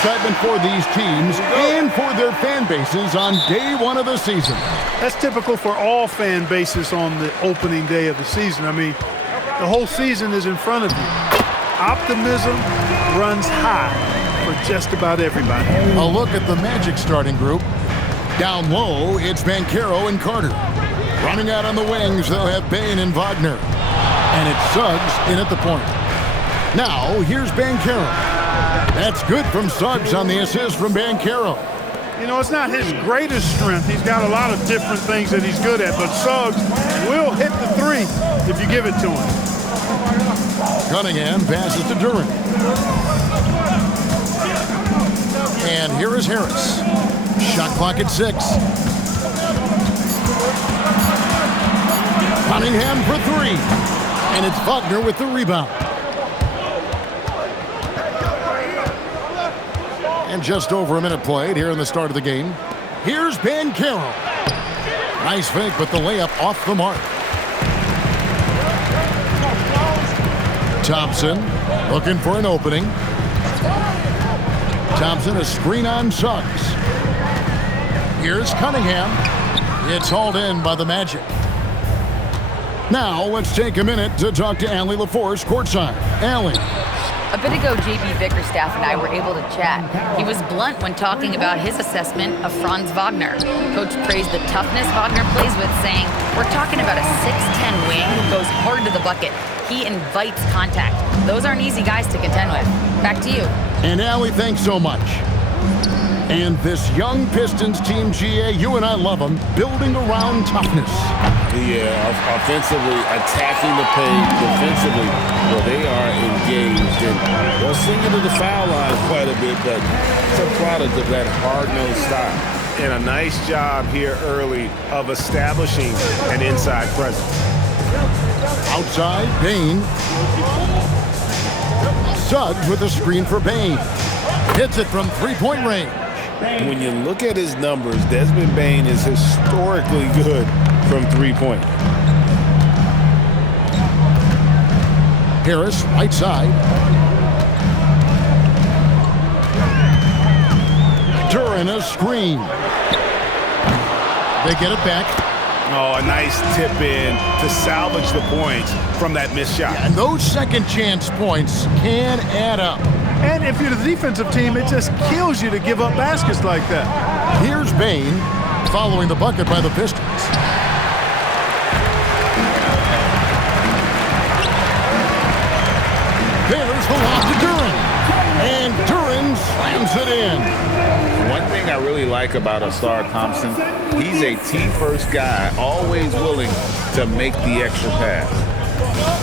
excitement for these teams and for their fan bases on day one of the season. That's typical for all fan bases on the opening day of the season. I mean, the whole season is in front of you. Optimism runs high for just about everybody. A look at the Magic starting group. Down low, it's Banchero and Carter. Running out on the wings, they'll have Bain and Wagner. And it's Suggs in at the point. Now, here's Banchero. That's good from Suggs on the assist from Banchero. You know, it's not his greatest strength. He's got a lot of different things that he's good at, but Suggs will hit the three if you give it to him. Cunningham passes to Duran. And here is Harris. Shot clock at 6. Cunningham for 3. And it's Wagner with the rebound. And just over a minute played here in the start of the game. Here's Banchero. Nice fake, but the layup off the mark. Thompson looking for an opening. Thompson, a screen on Suggs. Here's Cunningham. It's hauled in by the Magic. Now let's take a minute to talk to Allie LaForce courtside. Allie. A bit ago, J.B. Bickerstaff and I were able to chat. He was blunt when talking about his assessment of Franz Wagner. Coach praised the toughness Wagner plays with, saying, "We're talking about a 6'10" wing who goes hard to the bucket. He invites contact. Those aren't easy guys to contend with." Back to you. And Allie, thanks so much. And this young Pistons team, GA, you and I love them, building around toughness. Yeah, offensively, attacking the paint, defensively, well, they are engaged. And they'll sing into the foul line quite a bit, but it's a product of that hard-nosed style. And a nice job here early of establishing an inside presence. Outside, Bain. Suggs with a screen for Bain. Hits it from three-point range. When you look at his numbers, Desmond Bain is historically good from three-point. Harris, right side. Duran, a screen. They get it back. Oh, a nice tip in to salvage the points from that missed shot. And those second chance points can add up. And if you're the defensive team, it just kills you to give up baskets like that. Here's Bain following the bucket by the Pistons. There's the lob to Duran. And Duran slams it in. One thing I really like about Ausar Thompson, he's a team-first guy, always willing to make the extra pass.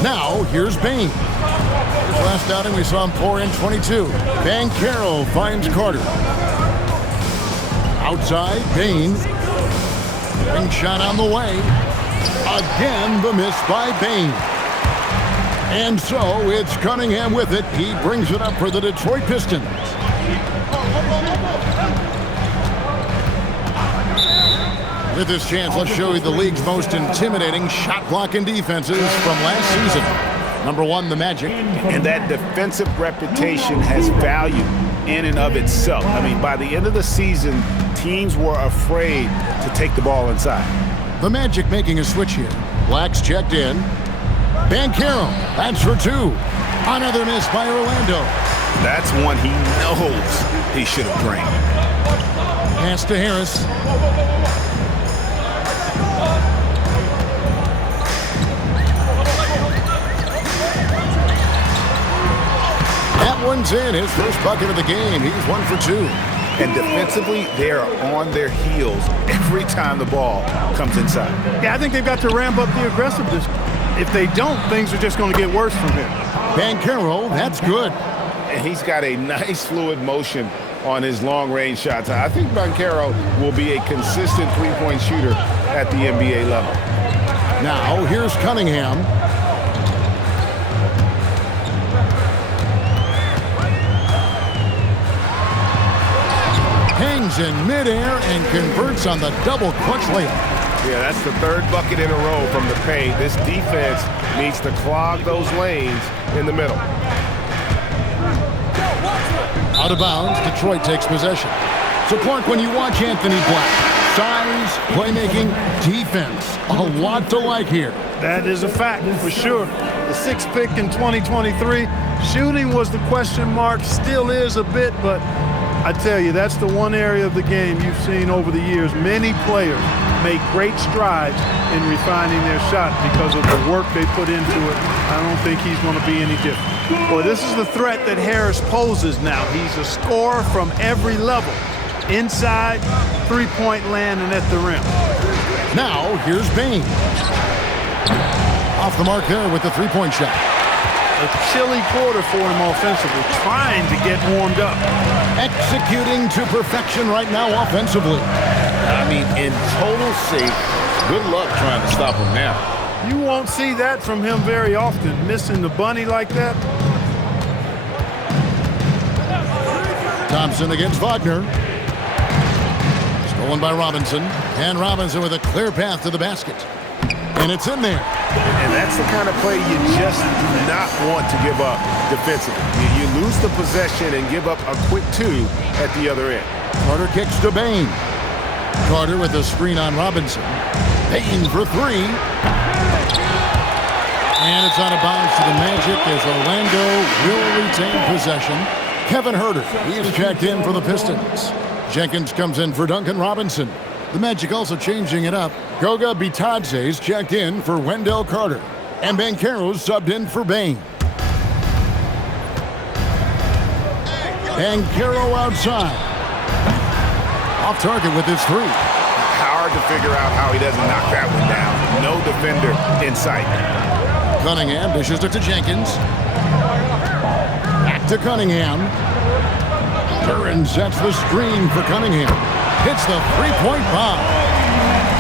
Now, here's Bain. His last outing, we saw him pour in 22. Banchero finds Carter. Outside, Bain. Ring shot on the way. Again, the miss by Bain. And so, it's Cunningham with it. He brings it up for the Detroit Pistons. With this chance, let's show you the league's most intimidating shot blocking defenses from last season. Number 1, the Magic. And that defensive reputation has value in and of itself. I mean, by the end of the season, teams were afraid to take the ball inside. The Magic making a switch here. Black's checked in. Banchero, that's for 2. Another miss by Orlando. That's one he knows he should have drained. Pass to Harris. That one's in. His first bucket of the game. He's 1 for 2. And defensively, they are on their heels every time the ball comes inside. Yeah, I think they've got to ramp up the aggressiveness. If they don't, things are just going to get worse from here. Banchero, that's good. And he's got a nice fluid motion on his long-range shots. I think Banchero will be a consistent three-point shooter at the NBA level. Now, here's Cunningham. Hangs in midair and converts on the double clutch layup. Yeah, that's the 3rd bucket in a row from the paint. This defense needs to clog those lanes in the middle. Out of bounds, Detroit takes possession. So, Clark, when you watch Anthony Black, size, playmaking, defense, a lot to like here. That is a fact, for sure. The sixth pick in 2023. Shooting was the question mark, still is a bit, but I tell you, that's the one area of the game you've seen over the years. Many players make great strides in refining their shot because of the work they put into it. I don't think he's going to be any different. Boy, this is the threat that Harris poses now. He's a scorer from every level. Inside, three-point land, and at the rim. Now, here's Bane. Off the mark there with the three-point shot. A chilly quarter for him offensively, trying to get warmed up. Executing to perfection right now offensively. I mean, in total shape, good luck trying to stop him now. You won't see that from him very often, missing the bunny like that. Thompson against Wagner. Stolen by Robinson. And Robinson with a clear path to the basket. And it's in there. And that's the kind of play you just do not want to give up defensively. You lose the possession and give up a quick two at the other end. Carter kicks to Bane. Carter with a screen on Robinson. Bane for three. And it's out of bounds to the Magic as Orlando will retain possession. Kevin Huerter, he is checked in for the Pistons. Jenkins comes in for Duncan Robinson. The Magic also changing it up. Goga Bitadze's checked in for Wendell Carter. And Banchero's subbed in for Bane. Banchero outside. Off target with his three. Hard to figure out how he doesn't knock that one down. No defender in sight. Cunningham dishes it to Jenkins. Back to Cunningham. Curran sets the screen for Cunningham. Hits the three-point bomb.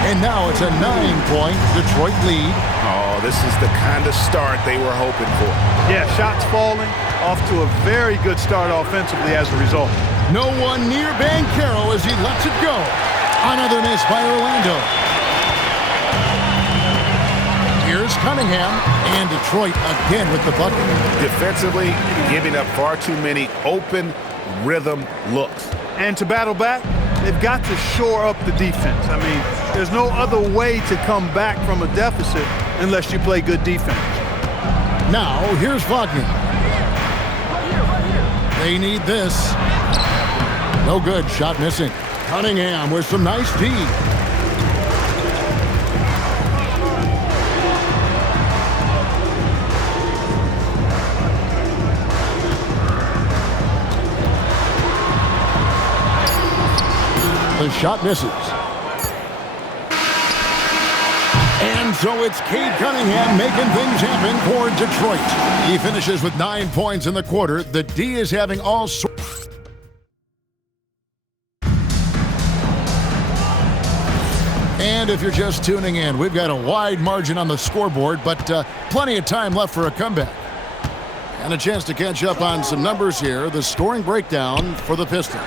And now it's a 9-point Detroit lead. Oh, this is the kind of start they were hoping for. Yeah, shots falling. Off to a very good start offensively as a result. No one near Banchero as he lets it go. Another miss by Orlando. Here's Cunningham, and Detroit again with the bucket. Defensively, giving up far too many open rhythm looks. And to battle back, they've got to shore up the defense. I mean, there's no other way to come back from a deficit unless you play good defense. Now, here's Wagner. They need this. No good. Shot missing. Cunningham with some nice D. The shot misses. And so it's Cade Cunningham making things happen for Detroit. He finishes with 9 points in the quarter. The D is having all sorts. And if you're just tuning in, we've got a wide margin on the scoreboard, but plenty of time left for a comeback. And a chance to catch up on some numbers here. The scoring breakdown for the Pistons.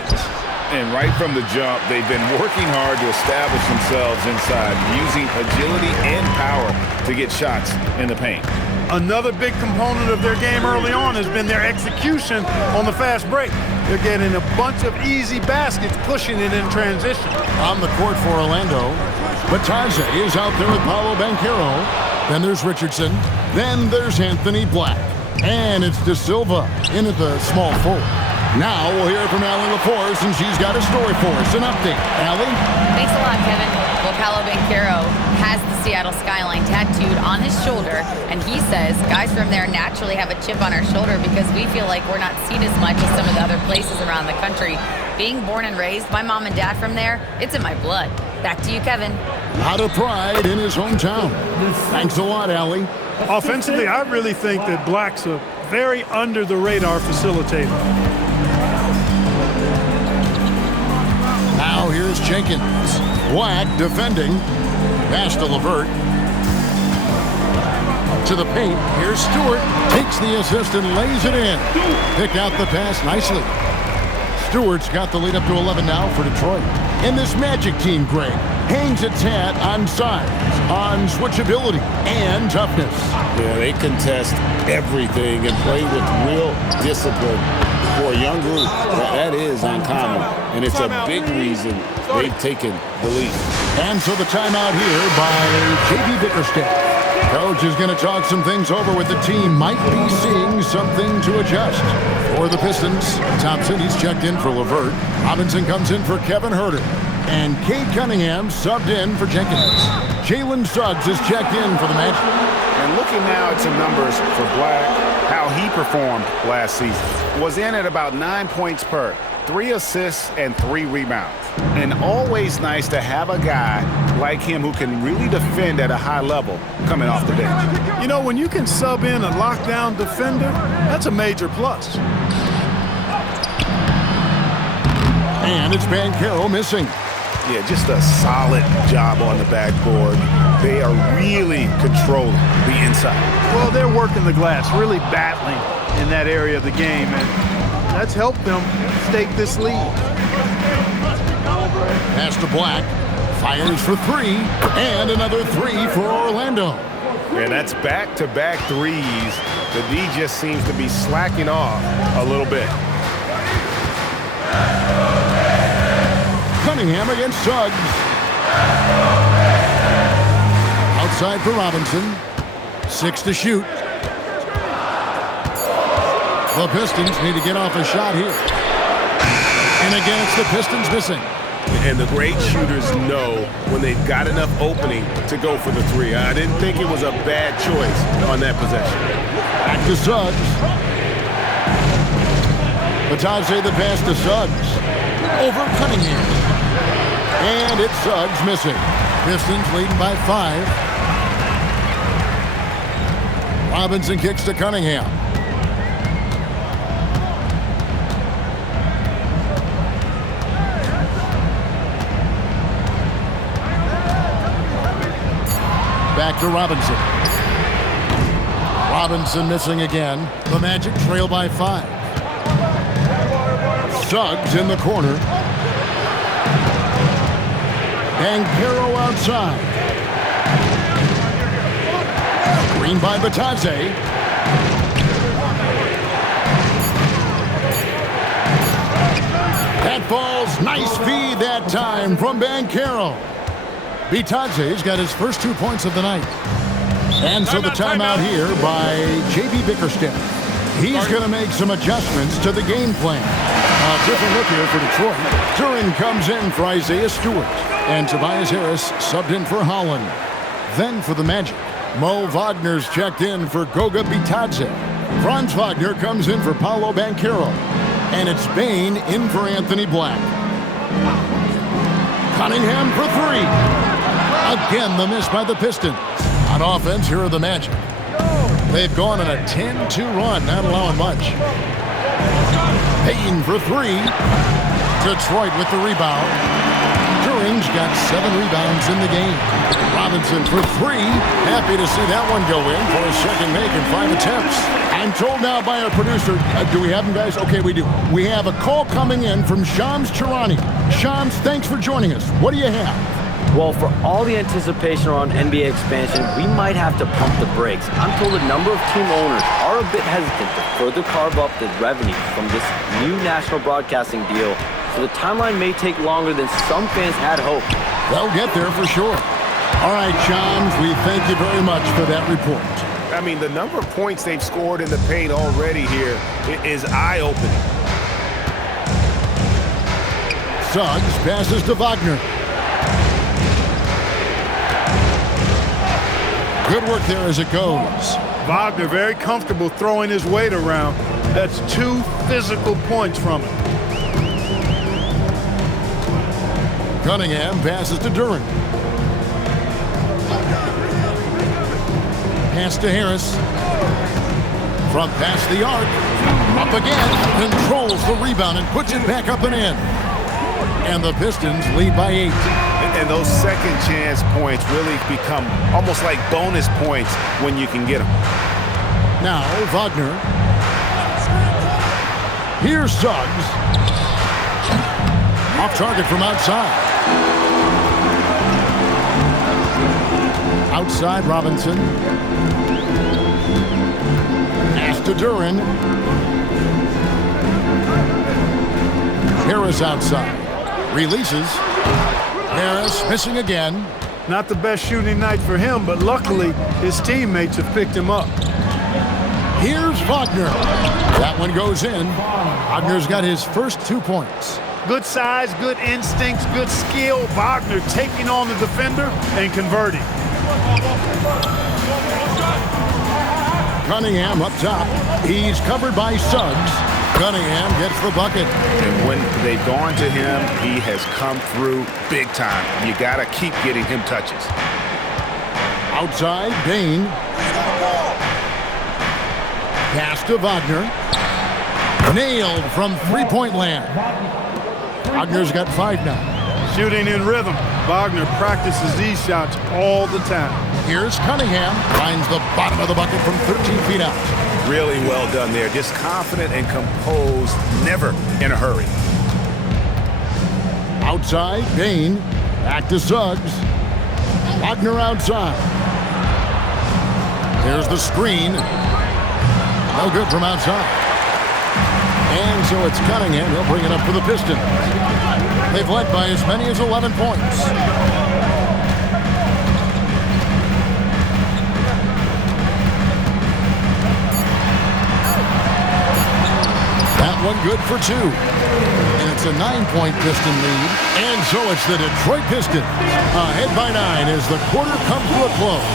And right from the jump, they've been working hard to establish themselves inside, using agility and power to get shots in the paint. Another big component of their game early on has been their execution on the fast break. They're getting a bunch of easy baskets, pushing it in transition. On the court for Orlando, Bitadze is out there with Paolo Banchero. Then there's Richardson. Then there's Anthony Black. And it's De Silva in at the small forward. Now we'll hear from Allie LaForce, and she's got a story for us. An update. Allie? Thanks a lot, Kevin. Well, Paolo Banchero has the Seattle skyline tattooed on his shoulder, and he says guys from there naturally have a chip on our shoulder because we feel like we're not seen as much as some of the other places around the country. Being born and raised, my mom and dad from there, it's in my blood. Back to you, Kevin. A lot of pride in his hometown. Thanks a lot, Allie. Offensively, I really think that Black's a very under-the-radar facilitator. Now here's Jenkins. Black defending. Pass to LeVert. To the paint. Here's Stewart. Takes the assist and lays it in. Pick out the pass nicely. Stewart's got the lead up to 11 now for Detroit. And this Magic team, Greg, hangs its hat on size, on switchability, and toughness. Yeah, they contest everything and play with real discipline. For a young group, that is uncommon, and it's a big reason they've taken the lead. And so the timeout here by J.B. Bickerstaff. Coach is going to talk some things over with the team. Might be seeing something to adjust. For the Pistons, Thompson, he's checked in for LeVert. Robinson comes in for Kevin Huerter. And Cade Cunningham subbed in for Jenkins. Jalen Suggs is checked in for the Magic. And looking now at some numbers for Black, how he performed last season. Was in at about 9 points per, 3 assists and 3 rebounds. And always nice to have a guy like him who can really defend at a high level coming off the bench. You know, when you can sub in a lockdown defender, that's a major plus. And it's Banchero missing. Yeah, just a solid job on the backboard. They are really controlling the inside. Well, they're working the glass, really battling in that area of the game, and that's helped them stake this lead. Pass to Black. Fires for 3. And another 3 for Orlando. And that's back-to-back threes. The D just seems to be slacking off a little bit. Cunningham against Suggs. Outside for Robinson. 6 to shoot. The Pistons need to get off a shot here. And again, it's the Pistons missing. And the great shooters know when they've got enough opening to go for the 3. I didn't think it was a bad choice on that possession. Back to Suggs. Batadze the pass to Suggs. Over Cunningham. And it's Suggs missing. Pistons leading by 5. Robinson kicks to Cunningham. Back to Robinson. Robinson missing again. The Magic trail by 5. Suggs in the corner. Banchero outside. Screen by Batadze. That ball's nice feed that time from Banchero. Batadze's got his first 2 points of the night. And so the timeout here by J.B. Bickerstaff. He's going to make some adjustments to the game plan. A different look here for Detroit. Duran comes in for Isaiah Stewart. And Tobias Harris subbed in for Holland. Then for the Magic, Mo Wagner's checked in for Goga Bitadze. Franz Wagner comes in for Paolo Banchero. And it's Bane in for Anthony Black. Cunningham for 3. Again, the miss by the Pistons. On offense, here are the Magic. They've gone on a 10-2 run, not allowing much. Payton for 3. Detroit with the rebound. Duran's got 7 rebounds in the game. Robinson for 3. Happy to see that one go in for a second make in 5 attempts. I'm told now by our producer, do we have him, guys? Okay, we do. We have a call coming in from Shams Charania. Shams, thanks for joining us. What do you have? Well, for all the anticipation around NBA expansion, we might have to pump the brakes. I'm told a number of team owners are a bit hesitant to further carve up the revenue from this new national broadcasting deal, so the timeline may take longer than some fans had hoped. They'll get there for sure. All right, Shams, we thank you very much for that report. I mean, the number of points they've scored in the paint already here is eye-opening. Suggs passes to Wagner. Good work there as it goes. Wagner very comfortable throwing his weight around. That's 2 physical points from him. Cunningham passes to Duran. Pass to Harris. From past the arc. Up again. Controls the rebound and puts it back up and in. And the Pistons lead by 8. And those second chance points really become almost like bonus points when you can get them. Now Wagner. Here's Suggs. Off target from outside. Outside Robinson. Pass to Duran. Harris outside. Releases. Harris missing again. Not the best shooting night for him, but luckily his teammates have picked him up. Here's Wagner. That one goes in. Wagner's got his first 2 points. Good size, good instincts, good skill. Wagner taking on the defender and converting. Cunningham up top. He's covered by Suggs. Cunningham gets the bucket. And when they've gone to him, he has come through big time. You got to keep getting him touches. Outside, Bain. Pass to Wagner. Nailed from three-point land. Wagner's got 5 now. Shooting in rhythm. Wagner practices these shots all the time. Here's Cunningham. Finds the bottom of the bucket from 13 feet out. Really well done there. Just confident and composed, never in a hurry. Outside, Bain. Back to Suggs. Wagner outside. There's the screen. No good from outside. And so it's Cunningham. He'll bring it up for the Pistons. They've led by as many as 11 points. That one good for 2. And it's a 9-point Piston lead. And so it's the Detroit Pistons ahead by 9 as the quarter comes to a close.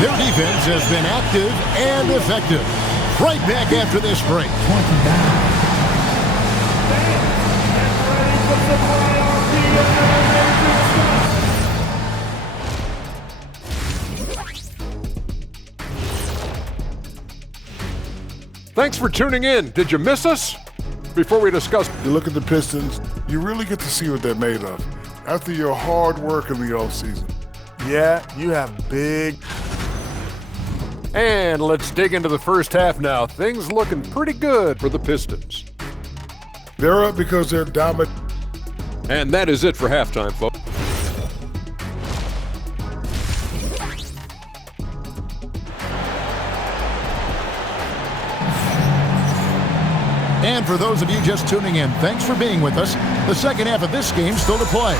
Their defense has been active and effective. Right back after this break. Thanks for tuning in. Did you miss us? Before we discuss, You look at the Pistons, you really get to see what they're made of. After your hard work in the offseason. Yeah, you have big. and let's dig into the first half now. Things looking pretty good for the Pistons. They're up because they're dominant. And that is it for halftime, folks. And for those of you just tuning in, thanks for being with us. The second half of this game still to play.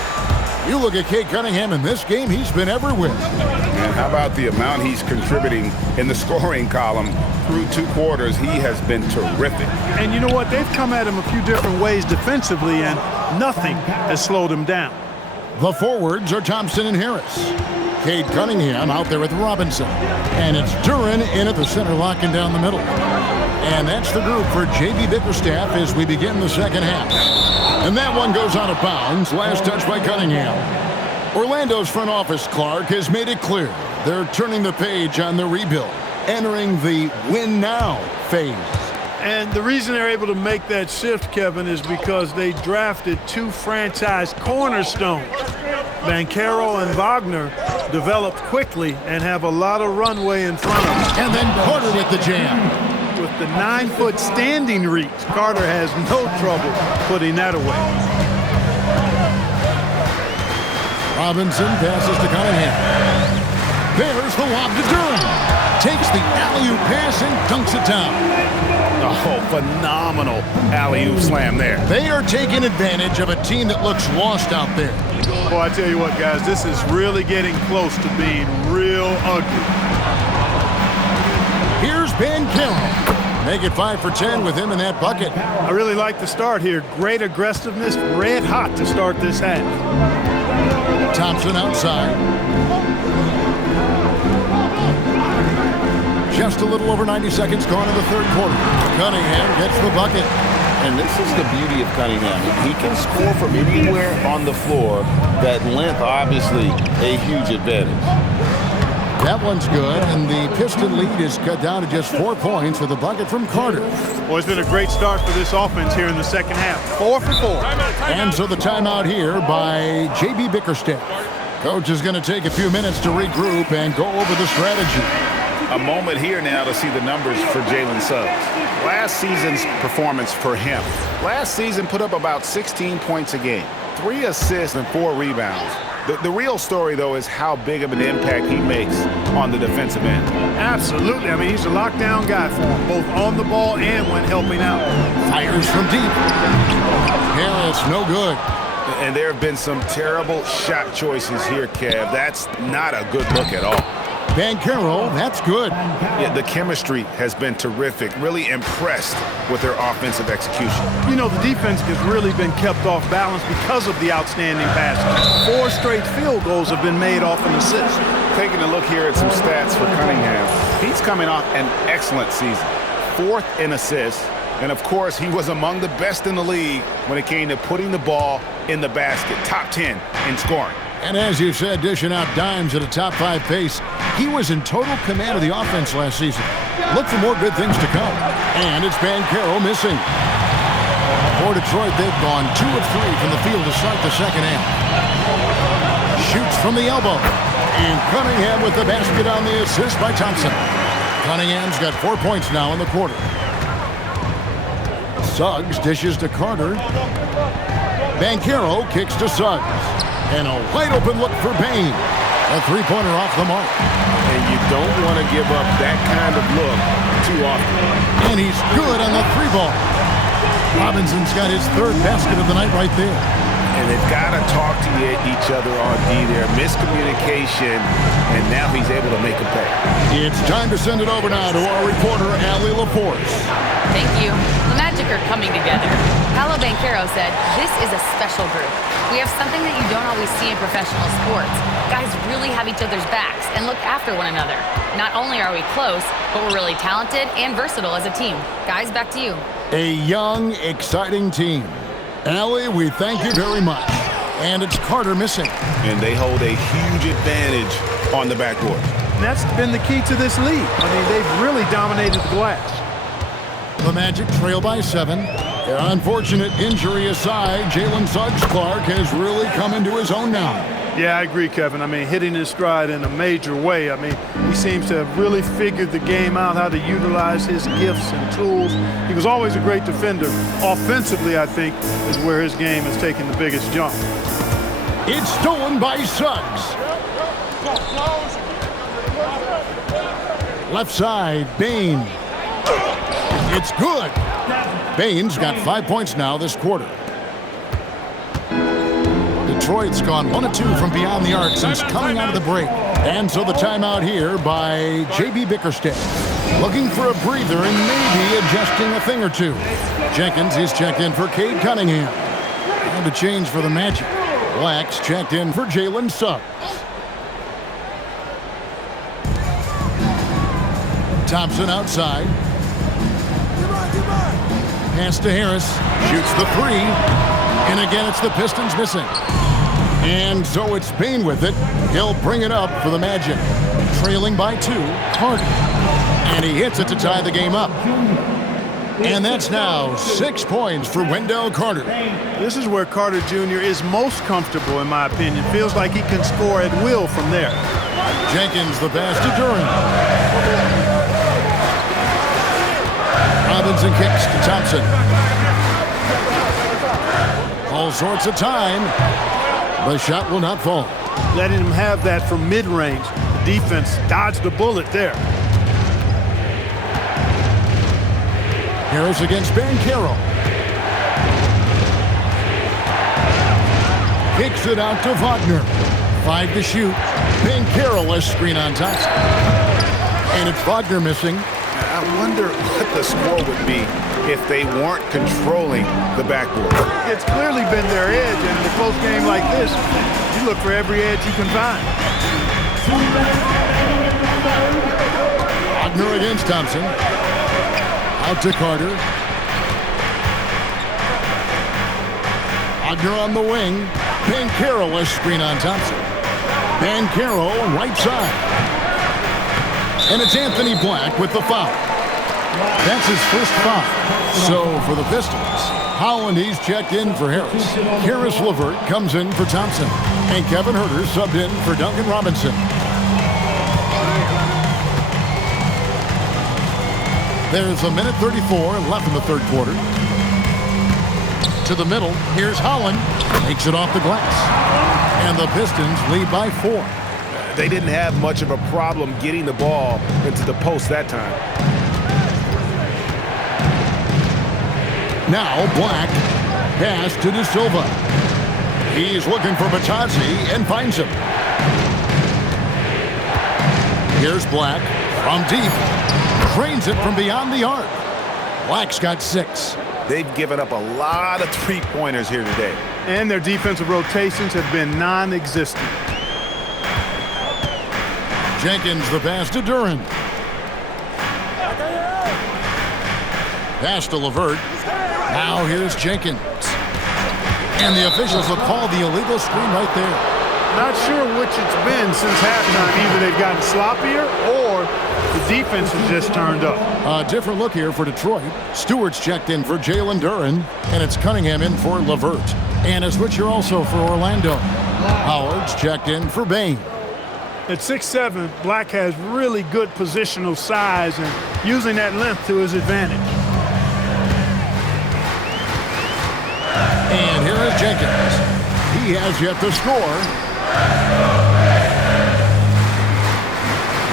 You look at Cade Cunningham in this game, he's been everywhere. And how about the amount he's contributing in the scoring column through 2 quarters? He has been terrific. And you know what? They've come at him a few different ways defensively, and nothing has slowed him down. The forwards are Thompson and Harris. Cade Cunningham out there with Robinson. And it's Duran in at the center, locking down the middle. And that's the group for J.B. Bickerstaff as we begin the second half. And that one goes out of bounds. Last touch by Cunningham. Orlando's front office, Clark, has made it clear they're turning the page on the rebuild, entering the win now phase. And the reason they're able to make that shift, Kevin, is because they drafted 2 franchise cornerstones. Banchero and Wagner developed quickly and have a lot of runway in front of them. And then Carter with the jam. With the 9-foot standing reach, Carter has no trouble putting that away. Robinson passes to Cunningham. There's the lob to Duran. Takes the alley-oop pass and dunks it down. Oh, phenomenal alley-oop slam there. They are taking advantage of a team that looks lost out there. Boy, I tell you what, guys, this is really getting close to being real ugly. Here's Banchero. Make it 5 for 10 with him in that bucket. I really like the start here. Great aggressiveness, red hot to start this half. Thompson outside. Just a little over 90 seconds gone in the third quarter. Cunningham gets the bucket. And this is the beauty of Cunningham. He can score from anywhere on the floor. That length, obviously, a huge advantage. That one's good, and the Piston lead is cut down to just 4 points with a bucket from Carter. Well, it's been a great start for this offense here in the second half. 4 for 4. And so the timeout here by J.B. Bickerstaff. Coach is going to take a few minutes to regroup and go over the strategy. A moment here now to see the numbers for Jalen Suggs. Last season's performance for him. Last season put up about 16 points a game. 3 assists and 4 rebounds. The real story, though, is how big of an impact he makes on the defensive end. Absolutely. I mean, he's a lockdown guy for him, both on the ball and when helping out. Fires from deep. Harris, no good. And there have been some terrible shot choices here, Kev. That's not a good look at all. Banchero, that's good. Yeah, the chemistry has been terrific. Really impressed with their offensive execution. You know, the defense has really been kept off balance because of the outstanding passes. 4 straight field goals have been made off an assist. Taking a look here at some stats for Cunningham. He's coming off an excellent season. 4th in assists. And, of course, he was among the best in the league when it came to putting the ball in the basket. Top 10 in scoring. And as you said, dishing out dimes at a top 5 pace. He was in total command of the offense last season. Look for more good things to come. And it's Banchero missing. For Detroit, they've gone 2 of 3 from the field to start the second half. Shoots from the elbow. And Cunningham with the basket on the assist by Thompson. Cunningham's got 4 points now in the quarter. Suggs dishes to Carter. Banchero kicks to Suggs. And a wide-open look for Payne. A three-pointer off the mark. And you don't want to give up that kind of look too often. And he's good on the 3-ball. Robinson's got his 3rd basket of the night right there. And they've got to talk to each other on D there. Miscommunication, and now he's able to make a pay. It's time to send it over now to our reporter, Allie LaForce. Thank you. The Magic are coming together. Paolo Banchero said, "This is a special group. We have something that you don't always see in professional sports. Guys really have each other's backs and look after one another. Not only are we close, but we're really talented and versatile as a team." Guys, back to you. A young, exciting team. Allie, we thank you very much. And it's Carter missing. And they hold a huge advantage on the backboard. And that's been the key to this league. I mean, they've really dominated the glass. The Magic trail by 7. Unfortunate injury aside, Jalen Suggs-Clark has really come into his own now. Yeah, I agree, Kevin. I mean, hitting his stride in a major way. I mean, he seems to have really figured the game out, how to utilize his gifts and tools. He was always a great defender. Offensively, I think, is where his game has taken the biggest jump. It's stolen by Suggs. Left side, Bane. It's good. Bane's got 5 points now this quarter. Detroit's gone 1 of 2 from beyond the arc since coming out of the break. And so the timeout here by J.B. Bickerstaff. Looking for a breather and maybe adjusting a thing or two. Jenkins is checked in for Cade Cunningham. And a change for the Magic. Black's checked in for Jalen Suggs. Thompson outside. Pass to Harris. Shoots the 3. And again, it's the Pistons missing. And so it's Payne with it. He'll bring it up for the Magic. Trailing by 2, Carter. And he hits it to tie the game up. And that's now 6 points for Wendell Carter. This is where Carter Jr. is most comfortable, in my opinion. Feels like he can score at will from there. Jenkins the pass to Durant. Robinson kicks to Thompson. All sorts of time. The shot will not fall. Letting him have that from mid-range. The defense dodged the bullet there. Harris against Banchero. Kicks it out to Wagner. 5 to shoot. Banchero a screen on Thompson. And it's Wagner missing. I wonder what the score would be if they weren't controlling the backboard. It's clearly been their edge, and in a close game like this, you look for every edge you can find. Wagner against Thompson. Out to Carter. Wagner on the wing. Banchero a screen on Thompson. Banchero right side. And it's Anthony Black with the foul. That's his first foul. So for the Pistons, Holland, he's checked in for Harris. Harris Levert comes in for Thompson. And Kevin Huerter subbed in for Duncan Robinson. There's a minute 34 left in the third quarter. to the middle. Here's Holland. Takes it off the glass. And the Pistons lead by 4. They didn't have much of a problem getting the ball into the post that time. Now Black. Pass to De Silva. He's looking for Batazzi and finds him. Here's Black from deep. Drains it from beyond the arc. Black's got 6. They've given up a lot of three-pointers here today. And their defensive rotations have been non-existent. Jenkins the pass to Duran. Pass to LeVert. Now here's Jenkins. And the officials have called the illegal screen right there. Not sure which it's been since halftime. Either they've gotten sloppier or the defense has just turned up. A different look here for Detroit. Stewart's checked in for Jalen Duran, and it's Cunningham in for LeVert. And a switcher also for Orlando. Howard's checked in for Bain. At 6'7", Black has really good positional size and using that length to his advantage. And here is Jenkins. He has yet to score.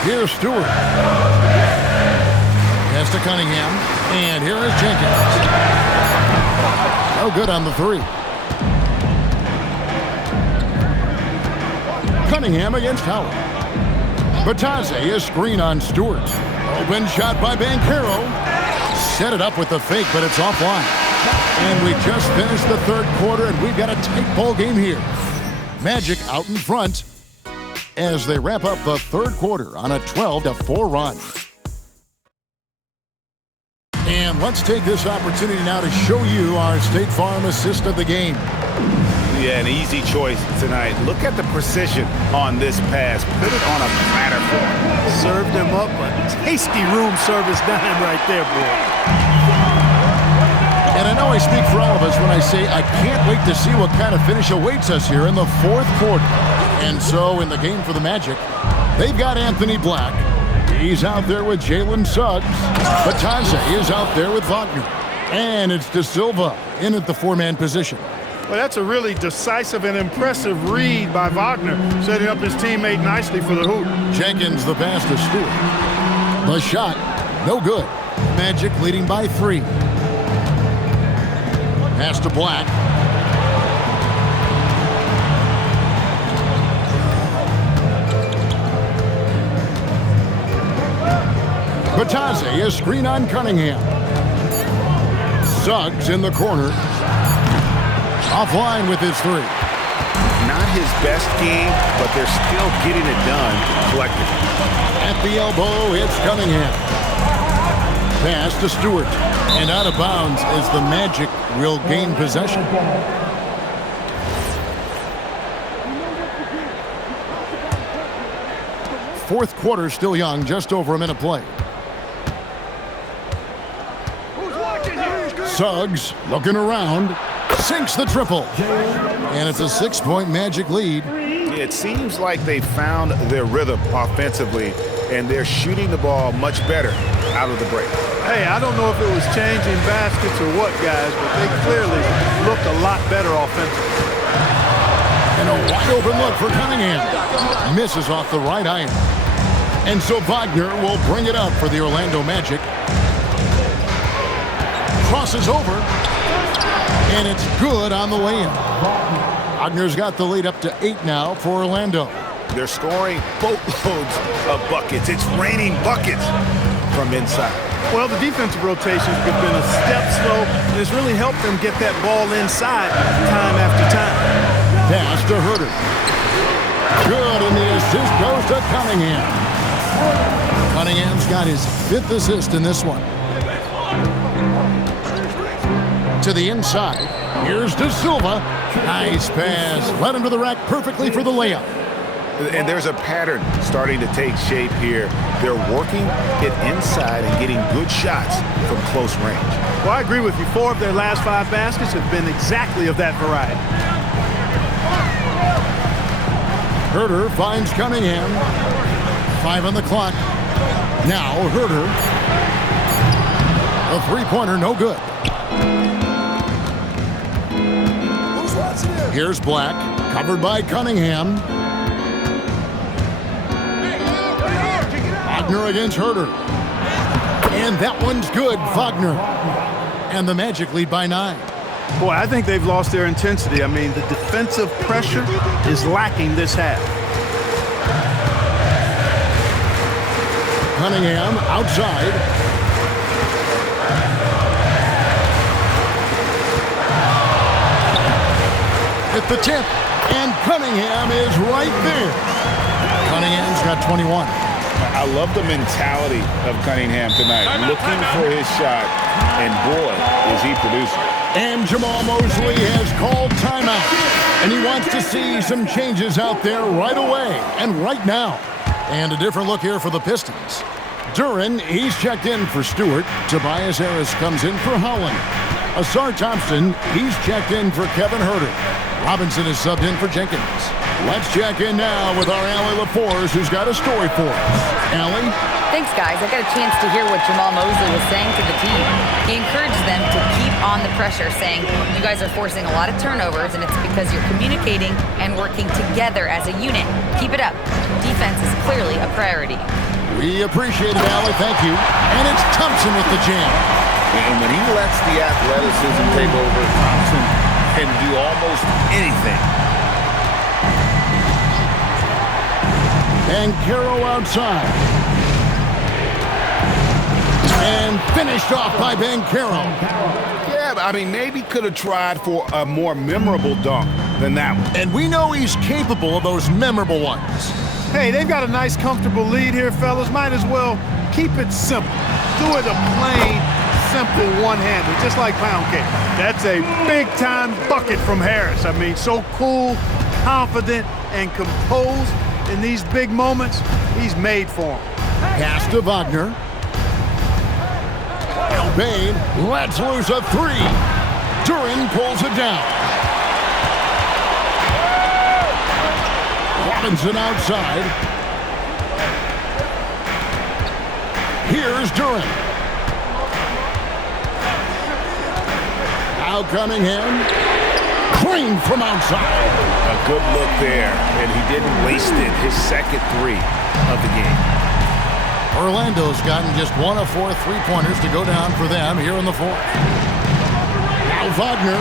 Here's Stewart. Pass to Cunningham. And here is Jenkins. No good on the 3. Cunningham against Howard. Batazzi is screen on Stewart. Open shot by Banchero. Set it up with the fake, but it's offline. And we just finished the third quarter, and we've got a tight ball game here. Magic out in front as they wrap up the third quarter on a 12-4 run. And let's take this opportunity now to show you our State Farm assist of the game. Yeah, an easy choice tonight. Look at the precision on this pass. Put it on a platter for him. Served him up a tasty room service dime right there, boy. And I know I speak for all of us when I say I can't wait to see what kind of finish awaits us here in the fourth quarter. And so in the game for the Magic, they've got Anthony Black. He's out there with Jalen Suggs. Batazzi is out there with Wagner. And it's De Silva in at the 4-man position. Well, that's a really decisive and impressive read by Wagner, setting up his teammate nicely for the hoop. Jenkins the pass to Stewart. The shot, no good. Magic leading by 3. Pass to Black. Batazzi is screen on Cunningham. Suggs in the corner. Offline with his 3. Not his best game, but they're still getting it done collectively. At the elbow, it's Cunningham. Pass to Stewart. And out of bounds as the Magic will gain possession. Fourth quarter still young, just over a minute play. Suggs looking around. Sinks the triple. And it's a 6-point Magic lead. It seems like they found their rhythm offensively, and they're shooting the ball much better out of the break. Hey, I don't know if it was changing baskets or what, guys, but they clearly look a lot better offensively. And a wide open look for Cunningham. Misses off the right iron. And so Wagner will bring it up for the Orlando Magic. Crosses over. And it's good on the way in. Wagner's got the lead up to 8 now for Orlando. They're scoring boatloads of buckets. It's raining buckets from inside. Well, the defensive rotations have been a step slow, and it's really helped them get that ball inside time after time. Pass to Herter. Good, and the assist goes to Cunningham. Cunningham's got his 5th assist in this one. To the inside. Here's De Silva. Nice pass. Led him to the rack perfectly for the layup. And there's a pattern starting to take shape here. They're working it inside and getting good shots from close range. Well, I agree with you. 4 of their last 5 baskets have been exactly of that variety. Herter finds Cunningham. 5 on the clock. Now Herter. A 3-pointer, no good. Here's Black, covered by Cunningham. Wagner against Herter. And that one's good, Wagner. And the Magic lead by 9. Boy, I think they've lost their intensity. I mean, the defensive pressure is lacking this half. Cunningham outside. At the tip, and Cunningham is right there. Cunningham's got 21. I love the mentality of Cunningham tonight, looking for his shot, and boy, is he producing. And Jamal Mosley has called timeout, and he wants to see some changes out there right away and right now. And a different look here for the Pistons. Duran, he's checked in for Stewart. Tobias Harris comes in for Howland. Asar Thompson, he's checked in for Kevin Herter. Robinson is subbed in for Jenkins. Let's check in now with our Allie LaForce, who's got a story for us. Allie? Thanks, guys. I got a chance to hear what Jamal Mosley was saying to the team. He encouraged them to keep on the pressure, saying, you guys are forcing a lot of turnovers, and it's because you're communicating and working together as a unit. Keep it up. Defense is clearly a priority. We appreciate it, Allie. Thank you. And it's Thompson with the jam. And when he lets the athleticism take over, Thompson can do almost anything. And Caro outside. And finished off by Bancaro. Yeah, but I mean, maybe could have tried for a more memorable dunk than that one. And we know he's capable of those memorable ones. Hey, they've got a nice, comfortable lead here, fellas. Might as well keep it simple. Do it a plain, simple one-hander, just like pound cake. That's a big-time bucket from Harris. I mean, so cool, confident, and composed in these big moments. He's made for them. Pass to Wagner. Bain lets loose a three. Duran pulls it down. Robinson outside. Here's Duran. Now Cunningham. Clean from outside. A good look there, and he didn't waste it. His second three of the game. Orlando's gotten just 1 of 4 3-pointers to go down for them here in the fourth. Now Wagner.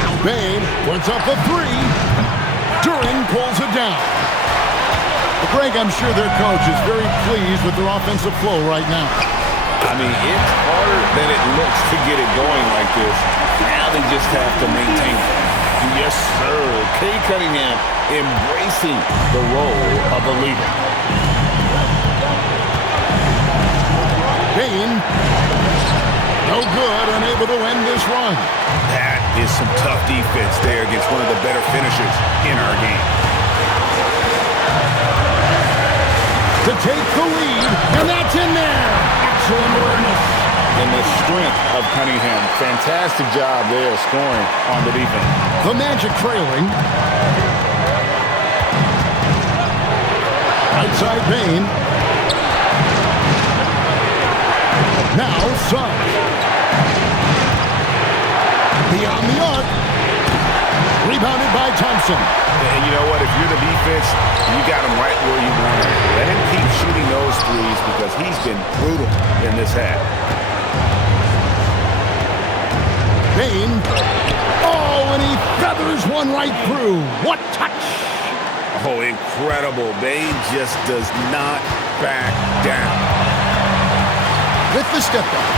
Now Bain puts up the three. Duran pulls it down. Greg, I'm sure their coach is very pleased with their offensive flow right now. I mean, it's harder than it looks to get it going like this. Now they just have to maintain it. Yes, sir. Kay Cunningham embracing the role of a leader. Bain, no good, unable to end this run. That is some tough defense there against one of the better finishers in our game. To take the lead, and that's in there. Excellent awareness. And the strength of Cunningham. Fantastic job there scoring on the defense. The Magic trailing. Outside Bain. Now Suggs. Beyond the arc. Rebounded by Thompson. And you know what? If you're the defense, you got him right where you want him. Let him keep shooting those threes because he's been brutal in this half. Bain. Oh, and he feathers one right through. What touch! Oh, incredible. Bain just does not back down. With the step back.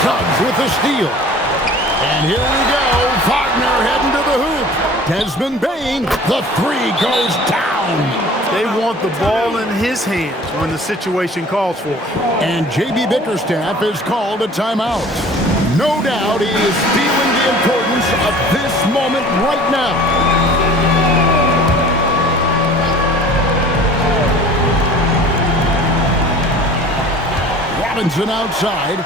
Suggs with the steal. And here we go. Wagner heading to the hoop. Desmond Bain, the three goes down. They want the ball in his hands when the situation calls for it. And J.B. Bickerstaff has called a timeout. No doubt he is feeling the importance of this moment right now. Robinson outside.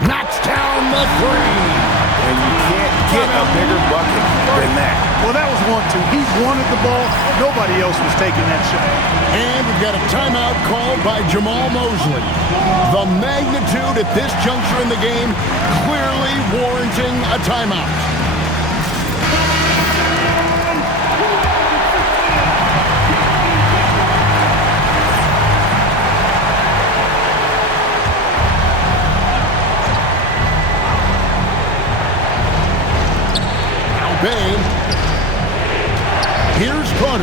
Knocks down the three. And you can't get a bigger bucket than that. Well, that was 1-2. He wanted the ball. Nobody else was taking that shot. And we've got a timeout called by Jamal Mosley. The magnitude at this juncture in the game clearly warranting a timeout. Bain. Here's Carter.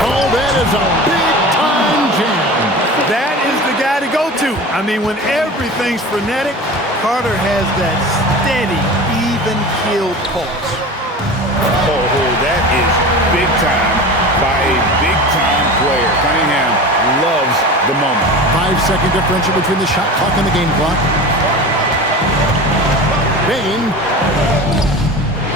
Oh, that is a big-time jam. That is the guy to go to. I mean, when everything's frenetic, Carter has that steady, even-keeled pulse. Oh, that is big time by a big-time player. Cunningham loves the moment. 5-second differential between the shot clock and the game clock. Bain.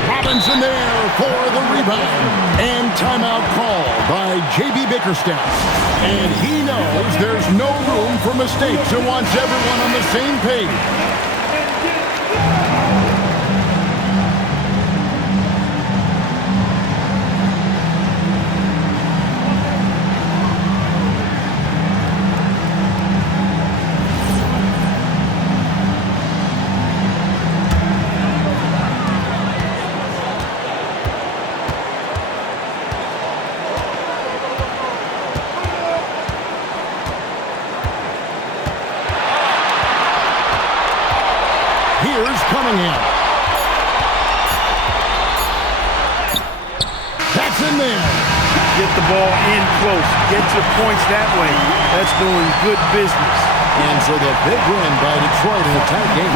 Robinson there for the rebound. And timeout called by J.B. Bickerstaff. And he knows there's no room for mistakes and wants everyone on the same page. Here's Cunningham. That's in there. Get the ball in close. Get your points that way. That's doing good business. And so the big win by Detroit in a tight game.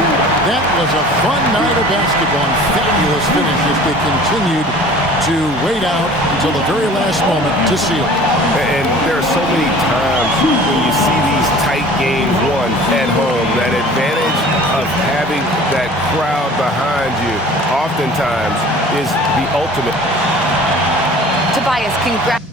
That was a fun night of basketball and fabulous finish as they continued to wait out until the very last moment to seal. And there are so many times when you see these tight games won at home, that advantage of having that crowd behind you oftentimes is the ultimate. Tobias, congrats.